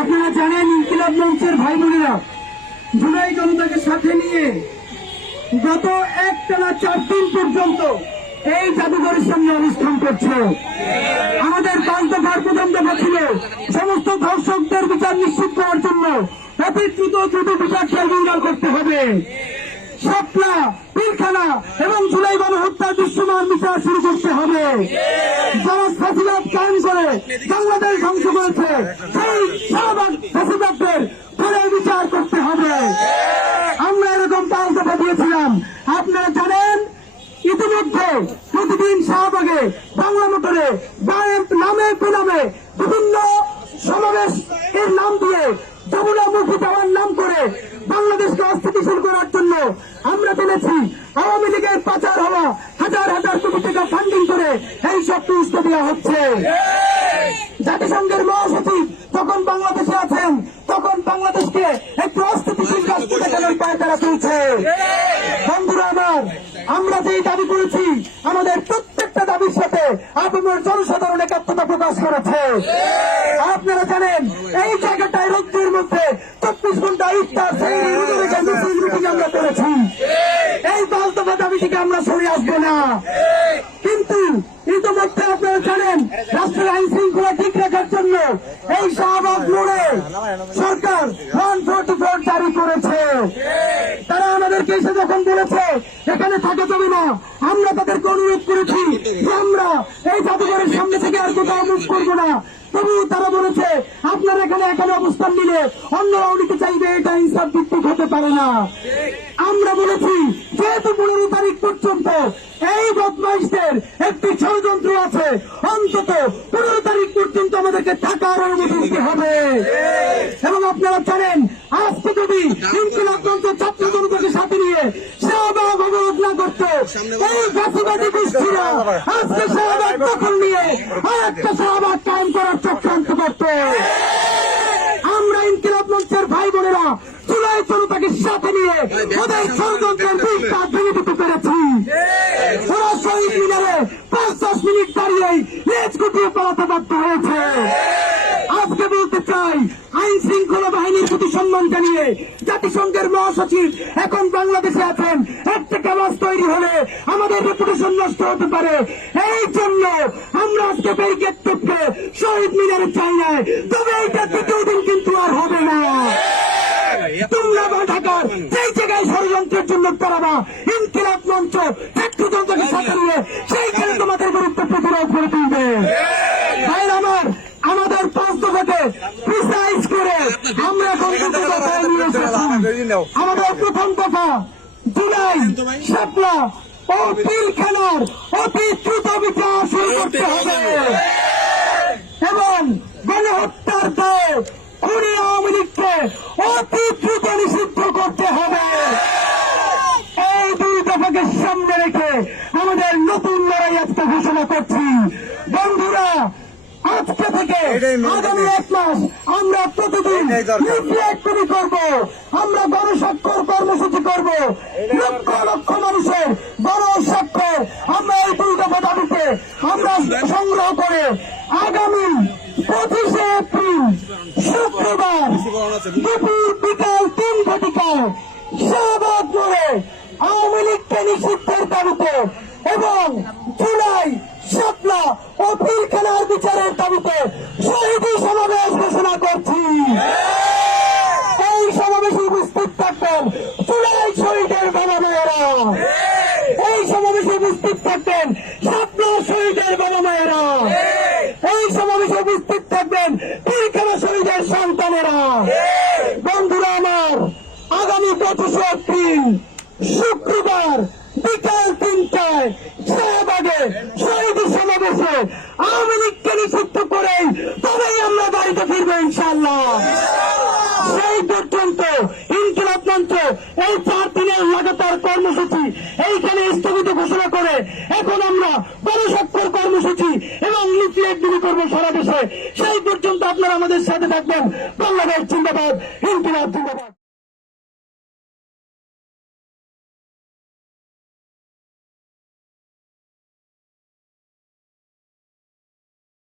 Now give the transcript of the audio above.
আপনারা জানেন ইনকিলাব মঞ্চের ভাই বোনেরা জুলাই জনতাকে সাথে নিয়ে গত একটানা 4 দিন পর্যন্ত এই জাদুঘরের সামনে অবস্থান করছে। আমাদের 5 দফার প্রথম দফা ছিল সমস্ত ধর্ষকদের বিচার নিশ্চিত করার জন্য অতি দ্রুত বিচার ট্রাইব্যুনাল করতে হবে। শাপলা, পিলখানা এবং জুলাই গণহত্যার দৃশ্যমান বিচার শুরু করতে হবে। যারা ফ্যাসিবাদ কায়েম করে বাংলাদেশ ধ্বংস করেছে সেই শাহবাগ ফ্যাসিবাদদের ধরে বিচার করতে হবে। আমরা এরকম 5 দফা দিয়েছিলাম। আপনারা জানেন ইতিমধ্যে প্রতিদিন শাহবাগে, বাংলা মোটরে, নামে বেনামে বিভিন্ন সমাবেশ এর নাম দিয়ে যমুনামুখী যাওয়ার নাম করে বাংলাদেশকে অস্থিতিশীল করার জন্য আমরা পেরেছি আওয়ামী লীগের পাচার হওয়া হাজার হাজার কোটি টাকা ফান্ডিং করে এই সব পুরস্কার দেওয়া হচ্ছে। জাতিসংঘের মহাসচিব যখন বাংলাদেশে আছেন তখন বাংলাদেশকে একটু অস্থিতিশীল রাষ্ট্র দেখানোর পায়ে তারা চলছে। বন্ধুরা আমার, আমরা যেই দাবি করেছি আমাদের প্রত্যেকটা দাবির সাথে আপনার জনসাধারণ একাত্মতা প্রকাশ করেছে। আপনারা জানেন এই জায়গাটায় রোদ্রের মধ্যে 24 ঘন্টা ইফতার মিটিং আমরা করেছি। এই 5 দফা দাবি থেকে আমরা সরে আসবো না। কিন্তু ইতিমধ্যে আপনারা জানেন রাষ্ট্রের আইন শৃঙ্খলা ঠিক রাখার জন্য এই শাহবাগ মোড়ে সরকার 144 জারি করেছে। তারা আমাদেরকে এসে যখন বলেছে এখানে থাকা যাবে না, আমরা তাদেরকে অনুরোধ করেছি যে আমরা এই জাদুঘরের সামনে থেকে আর কোথাও মুভ করবো না। তবু তারা বলেছে আপনারা এখানে অবস্থান নিলে অন্যরাও নিতে চাইবে, এটা ইনসাফ ভিত্তিক হতে পারে না। আমরা বলেছি যেহেতু 15 তারিখ পর্যন্ত এই বদমাইশদের একটি ষড়যন্ত্র আছে, অন্তত 15 তারিখ পর্যন্ত আমাদেরকে থাকার অনুমতি দিতে হবে। এবং আপনারা জানেন আজকে যদি ইনকিলাব মঞ্চ ছাত্র জনতাকে সাথে নিয়ে শাহবাগ অবরোধ না করতো এই ফাঁসিবাদী গোষ্ঠীরা আজকে শাহবাগ দখল নিয়ে আর একটা শাহবাগ কায়েম করার চক্রান্ত করত। আমরা ইনকিলাব মঞ্চের ভাই বোনেরা জুলাই জনতাকে সাথে নিয়ে ওদের ষড়যন্ত্রের বিস্তা ভেঙে দিতে পেরেছি। ওরা শহীদ মিনারে 5-10 মিনিট দাঁড়িয়েই লেজ গুটিয়ে পালাতে বাধ্য হয়েছে। আজকে বলতে চাই আইন শৃঙ্খলা বাহিনীর প্রতি সম্মান জানিয়ে জাতিসংঘের মহাসচিব এখন বাংলাদেশে আছেন। একটা ক্যাম্পাস তৈরি হলে আমাদের রেপুটেশন নষ্ট হতে পারে। এই জন্য আমরা আজকে ব্যারিকেড টপকে শহীদ মিনারে চাই না, তবে এইটা 2য় দিন কিন্তু আর হবে না। তোমরা ঢাকার যেই জায়গায় ষড়যন্ত্রের জন্য তারা ইনকিলাব মঞ্চ ছাত্র জনতাকে সাথে নিয়ে সেইখানে তোমাদের গুরুত্ব প্রতিরোধ করে তুলবে। ভাই আমার, আমাদের 5 দফাকে প্রিসাইজ করে আমরা এখন নিয়ে এসেছি। আমাদের প্রথম দফা জুলাই, শাপলা ও পিলখানার অতি দ্রুত বিচার শুরু করতে হবে এবং গণহত্যার দায়ে খুনি আওয়ামী লীগকে অতি দ্রুত নিষিদ্ধ করতে হবে। এই 2 দফাকে সামনে রেখে আমাদের নতুন লড়াই আজকে ঘোষণা করছি। বন্ধুরা, আজকে থেকে আগামী 1 মাস আমরা প্রতিদিন লিফলেট তৈরি করব, আমরা গণস্বাক্ষর কর্মসূচি করব। লক্ষ লক্ষ মানুষের গণস্বাক্ষর আমরা এই 2 দফা দাবিতে আমরা সংগ্রহ করে আগামী 25 এপ্রিল শুক্রবার দুপুর বিকাল 3 ঘটিকায় শাহবাগ মোড়ে আওয়ামী লীগকে নিষিদ্ধের দাবিতে এবং জুলাই, শাপলা ও পিলখানার বিচারের দাবিতে শহীদী সমাবেশ ঘোষণা করছি। এই সমাবেশে উপস্থিত থাকবেন জুলাই শহীদের বাবা মায়েরা, এই সমাবেশে উপস্থিত থাকবেন শাপলার শহীদের বাবা মায়েরা, এই সমাবেশে উপস্থিত থাকবেন পিলখানা শহীদের সন্তানেরা। বন্ধুরা আমার, আগামী 25 এপ্রিল শুক্রবার বিকাল 3টায় শাহবাগে শহীদী সমাবেশে আওয়ামী লীগকে নিষিদ্ধ করেই তবেই আমরা বাড়িতে ফিরবো ইনশাআল্লাহ। সেই পর্যন্ত ইনকিলাব মঞ্চ এই 4 দিনের লাগাতার কর্মসূচি এইখানে স্থগিত ঘোষণা করে এখন আমরা গণস্বাক্ষর কর্মসূচি এবং লিফলেট বিলি করবো সারা দেশে। সেই পর্যন্ত আপনারা আমাদের সাথে থাকবেন। বাংলাদেশ জিন্দাবাদ, ইনকিলাব জিন্দাবাদ।